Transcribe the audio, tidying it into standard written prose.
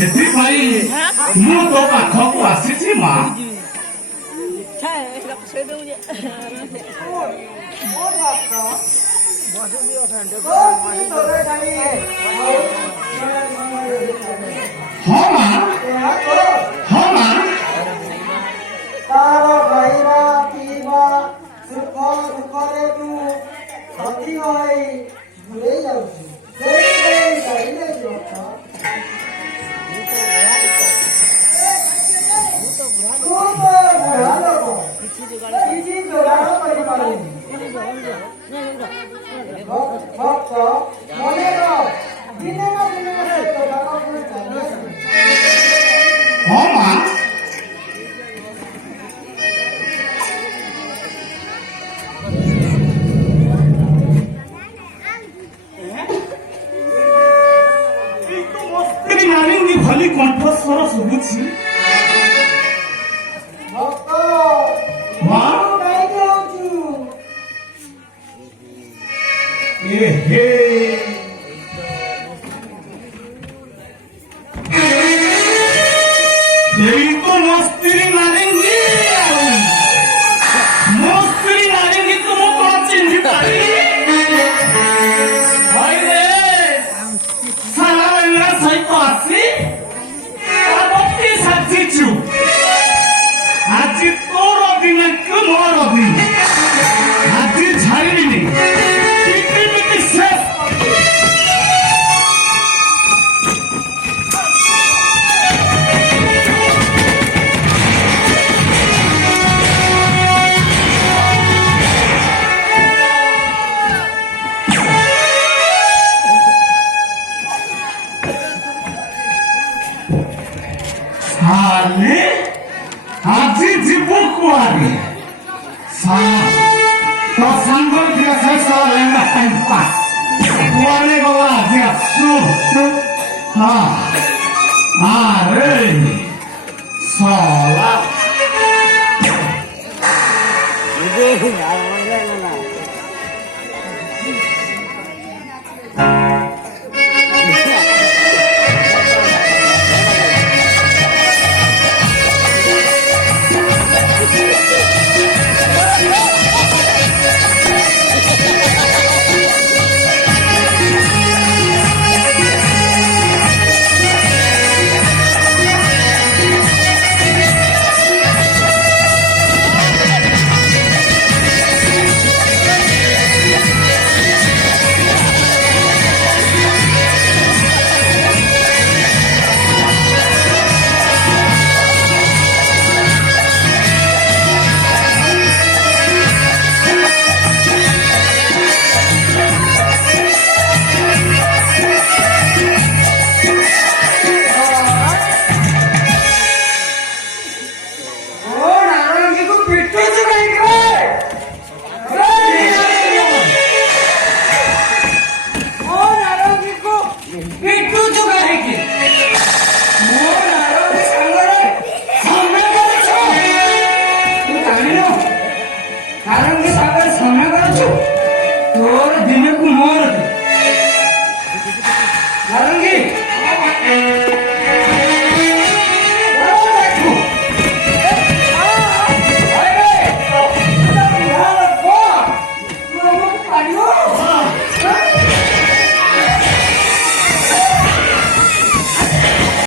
ସେଥିପାଇଁ ମୁଁ ତୋ ପାଖକୁ ଆସିଛି ମା। ହଁ ମା, ହଁ ମା। ତାର ଖାଇବା ପିଇବା ସୁଖ ଦୁଃଖରେ ତୁ ସାଥୀ ହୋଇ ଭୁଲେଇ ଯାଉଛୁ। ସେଇଥିପାଇଁ ଗାଇଲେ ତୁ ତ ବୁଢା ଲୋକ କିଛି ଯୋଗାଡ଼ କରିପାରୁନି। ଭକ୍ତ ମନେ ରଖ, ଦିନେ ନା ଦିନେ ସେ ଯୋଗାଡ଼ ପୁଣି ଚାଲି ଆସିବ। ହଁ ମା। ଭଲି କଣ୍ଠସ୍ୱର ଶୁଭୁଛି। ଭକ୍ତ ମା କାହିଁକି ହଉଛୁ? ଏହେ ଏଇ ତ ମୋ ସ୍ତ୍ରୀ ନାରେଙ୍ଗୀ। ମୋ ସ୍ତ୍ରୀ ନାରେଙ୍ଗୀ ତ ମୁଁ କଣ ଚିହ୍ନି ପାରିବି? ଭାଇରେ ସାରା ସହିତ ଆସି ବତି ସାଜିଛୁ। ଆଜି ତୋର ଦିନ କି ମୋର ଦିନ, ଆଜି ଛାଡ଼ିବିନି। ପିଟି ପିଟି ଶେଷ। ସାଲେ ଆଜି ଯିବୁ କୁଆଡ଼େ? ତ ସାଙ୍ଗ ଥିଲା ଶେଷ ଲେଣ୍ଡା ଟାଇମ୍ ପାସ୍। କୁଆଡ଼େ ଗଲା ଆଜି ଆସୁ? ଆରେ ସଲା